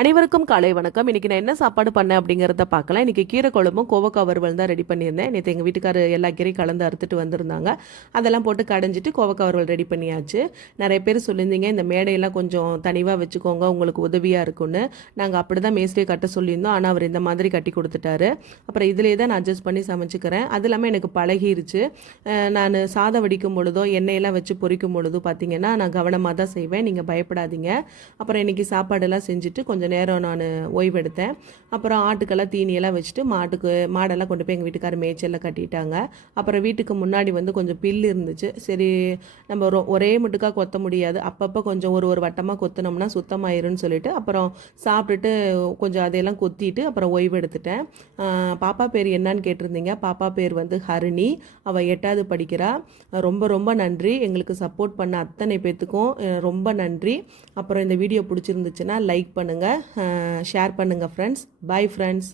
அனைவருக்கும் காலை வணக்கம். இன்னைக்கு நான் என்ன சாப்பாடு பண்ணேன் அப்படிங்கிறத பார்க்கலாம். இன்னைக்கு கீரை குழம்பும் கோவக்காய் வறுவல் தான் ரெடி பண்ணியிருந்தேன். நேற்று எங்கள் வீட்டுக்காரர் எல்லா கீரையும் கலந்து அறுத்துட்டு வந்திருந்தாங்க. அதெல்லாம் போட்டு கடைஞ்சிட்டு கோவக்காய் வறுவல் ரெடி பண்ணியாச்சு. நிறைய பேர் சொல்லியிருந்தீங்க இந்த மேடையெல்லாம் கொஞ்சம் தனிவாக வச்சுக்கோங்க உங்களுக்கு உதவியாக இருக்கும்னு. நாங்கள் அப்படி தான் மேஸ்திரியை கட்ட சொல்லியிருந்தோம். ஆனால் அவர் இந்த மாதிரி கட்டி கொடுத்துட்டாரு. அப்புறம் இதிலே தான் நான் அட்ஜஸ்ட் பண்ணி சமைச்சுக்கிறேன். அது இல்லாமல் எனக்கு பழகிருச்சு. நான் சாதம் வடிக்கும் பொழுதோ எண்ணெயெல்லாம் வச்சு பொரிக்கும் பொழுதோ பார்த்தீங்கன்னா நான் கவனமாக தான் செய்வேன். நீங்கள் பயப்படாதீங்க. அப்புறம் இன்றைக்கி சாப்பாடெல்லாம் செஞ்சுட்டு கொஞ்சம் நேரம் நான் ஓய்வெடுத்தேன். அப்புறம் ஆட்டுக்கெல்லாம் தீனியெல்லாம் வச்சுட்டு மாட்டுக்கு மாடெல்லாம் கொண்டு போய் எங்கள் வீட்டுக்காரர் மேய்ச்சலில் கட்டிட்டாங்க. அப்புறம் வீட்டுக்கு முன்னாடி வந்து கொஞ்சம் பில் இருந்துச்சு. சரி நம்ம ரொ- ஒரே மட்டுக்காக கொத்த முடியாது. அப்பப்போ கொஞ்சம் ஒரு ஒரு வட்டமாக கொத்தினோம்னா சுத்தமாயிருன்னு சொல்லிட்டு அப்புறம் சாப்பிட்டுட்டு கொஞ்சம் அதையெல்லாம் கொத்திட்டு அப்புறம் ஓய்வெடுத்துட்டேன். பாப்பா பேர் என்னன்னு கேட்டிருந்தீங்க. பாப்பா பேர் வந்து ஹரிணி. அவள் எட்டாவது படிக்கிறா. ரொம்ப ரொம்ப நன்றி. எங்களுக்கு சப்போர்ட் பண்ண அத்தனை பேர்த்துக்கும் ரொம்ப நன்றி. அப்புறம் இந்த வீடியோ பிடிச்சிருந்துச்சுன்னா லைக் பண்ணுங்கள் ஷேர் பண்ணுங்கள் ஃப்ரெண்ட்ஸ் பை ஃப்ரெண்ட்ஸ்